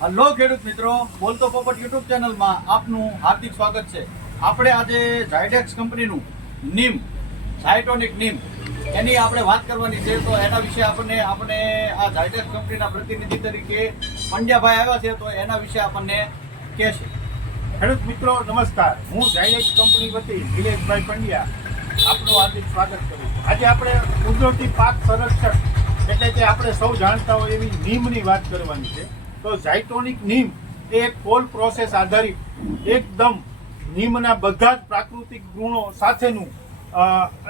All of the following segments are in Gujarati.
હલો ખેડૂત મિત્રો, બોલતો પોપટ યુટ્યુબ ચેનલમાં આપનું હાર્દિક સ્વાગત છે. આપણે આજે ઝાયડેક્સ કંપનીનું નીમ, ઝાયટોનિક નીમ, એની આપણે વાત કરવાની છે. તો એના વિશે આપણને, આપણે આ ઝાયડેક્સ કંપનીના પ્રતિનિધિ તરીકે પંડ્યાભાઈ આવ્યા છે, તો એના વિશે આપણને કહેશે ખેડૂત મિત્રો, નમસ્કાર. હું ઝાયડેક્સ કંપની વતી નિલેશભાઈ પંડ્યા આપનું હાર્દિક સ્વાગત કરું છું. આજે આપણે કુદરતી પાક સંરક્ષણ એટલે કે આપણે સૌ જાણતા હોય એવી નીમની વાત કરવાની છે. તો ઝાયટોનિક નીમ એ એક કોલ પ્રોસેસ આધારિત એકદમ નીમના બધા જ પ્રાકૃતિક ગુણો સાથેનું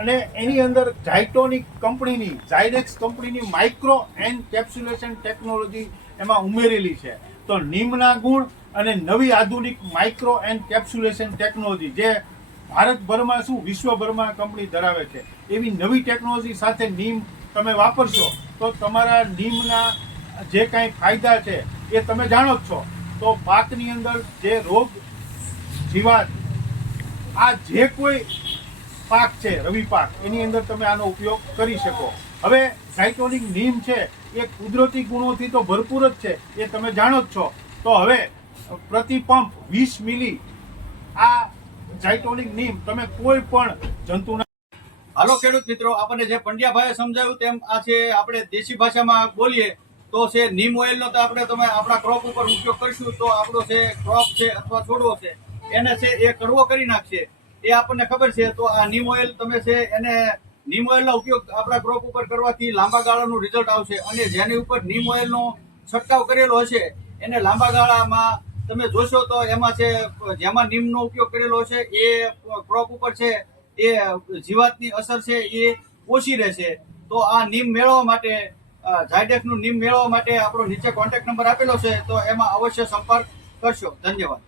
અને એની અંદર ઝાયટોનિક કંપનીની, ઝાયડેક્સ કંપનીની માઇક્રો એન્ડ કેપ્સ્યુલેશન ટેકનોલોજી એમાં ઉમેરેલી છે. તો નીમના ગુણ અને નવી આધુનિક માઇક્રો એન્ડ કેપ્સ્યુલેશન ટેકનોલોજી, જે ભારતભરમાં શું વિશ્વભરમાં કંપની ધરાવે છે, એવી નવી ટેકનોલોજી સાથે નીમ તમે વાપરશો તો તમારા નીમના જે કાંઈ ફાયદા છે એ તમે જાણો જ છો. તો પાકની અંદર જે રોગ જીવાત, આ જે કોઈ પાક છે, રવિ પાક, એની અંદર તમે આનો ઉપયોગ કરી શકો. હવે સાયટોનિક નીમ છે, એ કુદરતી ગુણોથી તો ભરપૂર જ છે, એ તમે જાણો જ છો. તો હવે પ્રતિ પંપ વીસ મિલી આ ઝાયટોનિક નીમ તમે કોઈ પણ જંતુના હાલો ખેડૂત મિત્રો, આપણને જે પંડ્યાભાઈએ સમજાવ્યું તેમ આ છે, આપણે દેશી ભાષામાં બોલીએ. તો છે નીમ ઓઇલનો તો આપણે તમે આપણા ક્રોપ ઉપર ઉપયોગ કરીશું તો આપણો છે ક્રોપ છે અથવા છોડવો છે, એને છે, એ કડવો કરી નાખશે. એ આપણને ખબર છે, તો આ નીમ ઓઇલ તમે છે, એને નીમ ઓઇલનો ઉપયોગ આપણા ક્રોપ ઉપર કરવાથી લાંબા ગાળાનું રિઝલ્ટ આવશે. અને જેની ઉપર નીમ ઓઇલનો છંટકાવ કરેલો હશે, એને લાંબા ગાળામાં તમે જોશો તો એમાં છે, જેમાં નીમનો ઉપયોગ કરેલો છે એ ક્રોપ ઉપર છે, એ જીવાતની અસર છે, એ ઓછી રહેશે. તો આ નીમ મેળવવા માટે ઝાયડેક્સનું નીમ મેળવવા માટે આપણો નીચે કોન્ટેક્ટ નંબર આપેલો છે, તો એમાં અવશ્ય સંપર્ક કરશો. ધન્યવાદ.